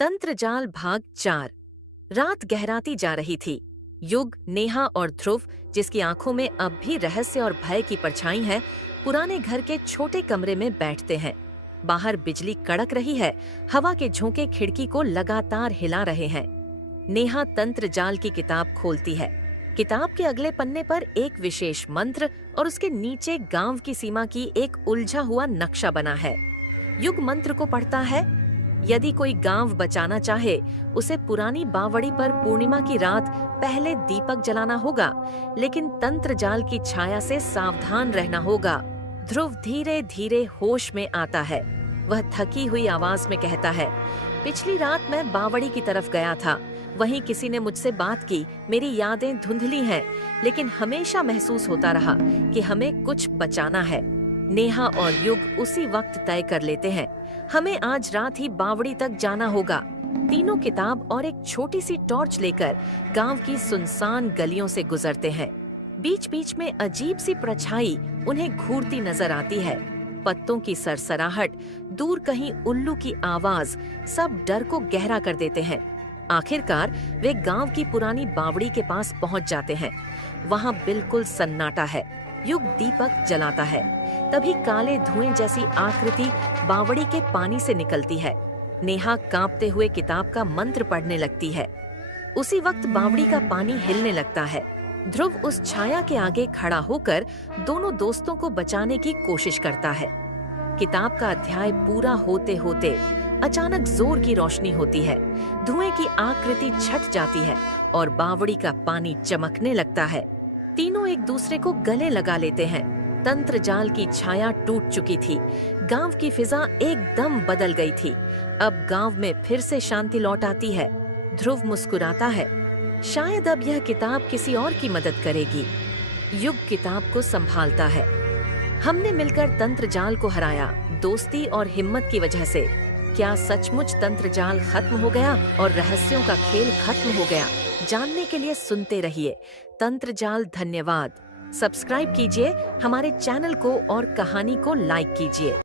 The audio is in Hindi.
तंत्रजाल भाग 4। रात गहराती जा रही थी। युग, नेहा और ध्रुव, जिसकी आंखों में अब भी रहस्य और भय की परछाई है, पुराने घर के छोटे कमरे में बैठते हैं। बाहर बिजली कड़क रही है, हवा के झोंके खिड़की को लगातार हिला रहे हैं। नेहा तंत्रजाल की किताब खोलती है। किताब के अगले पन्ने पर एक विशेष मंत्र और उसके नीचे गांव की सीमा की एक उलझा हुआ नक्शा बना है। युग मंत्र को पढ़ता है। यदि कोई गांव बचाना चाहे, उसे पुरानी बावड़ी पर पूर्णिमा की रात पहले दीपक जलाना होगा, लेकिन तंत्रजाल की छाया से सावधान रहना होगा। ध्रुव धीरे धीरे होश में आता है। वह थकी हुई आवाज में कहता है, पिछली रात मैं बावड़ी की तरफ गया था। वहीं किसी ने मुझसे बात की। मेरी यादें धुंधली हैं, लेकिन हमेशा महसूस होता रहा कि हमें कुछ बचाना है। नेहा और युग उसी वक्त तय कर लेते हैं, हमें आज रात ही बावड़ी तक जाना होगा। तीनों किताब और एक छोटी सी टॉर्च लेकर गांव की सुनसान गलियों से गुजरते हैं। बीच बीच में अजीब सी परछाई उन्हें घूरती नजर आती है। पत्तों की सरसराहट, दूर कहीं उल्लू की आवाज, सब डर को गहरा कर देते हैं। आखिरकार वे गांव की पुरानी बावड़ी के पास पहुंच जाते हैं। वहां बिल्कुल सन्नाटा है। युग दीपक जलाता है। तभी काले धुएं जैसी आकृति बावड़ी के पानी से निकलती है। नेहा कांपते हुए किताब का मंत्र पढ़ने लगती है। उसी वक्त बावड़ी का पानी हिलने लगता है। ध्रुव उस छाया के आगे खड़ा होकर दोनों दोस्तों को बचाने की कोशिश करता है। किताब का अध्याय पूरा होते होते अचानक जोर की रोशनी होती है। धुएं की आकृति छट जाती है और बावड़ी का पानी चमकने लगता है। तीनों एक दूसरे को गले लगा लेते हैं। तंत्रजाल की छाया टूट चुकी थी। गांव की फिजा एकदम बदल गई थी। अब गांव में फिर से शांति लौट आती है। ध्रुव मुस्कुराता है। शायद अब यह किताब किसी और की मदद करेगी। युग किताब को संभालता है। हमने मिलकर तंत्रजाल को हराया, दोस्ती और हिम्मत की वजह से। क्या सचमुच तंत्रजाल खत्म हो गया और रहस्यों का खेल खत्म हो गया? जानने के लिए सुनते रहिए तंत्रजाल। धन्यवाद। सब्सक्राइब कीजिए हमारे चैनल को और कहानी को लाइक कीजिए।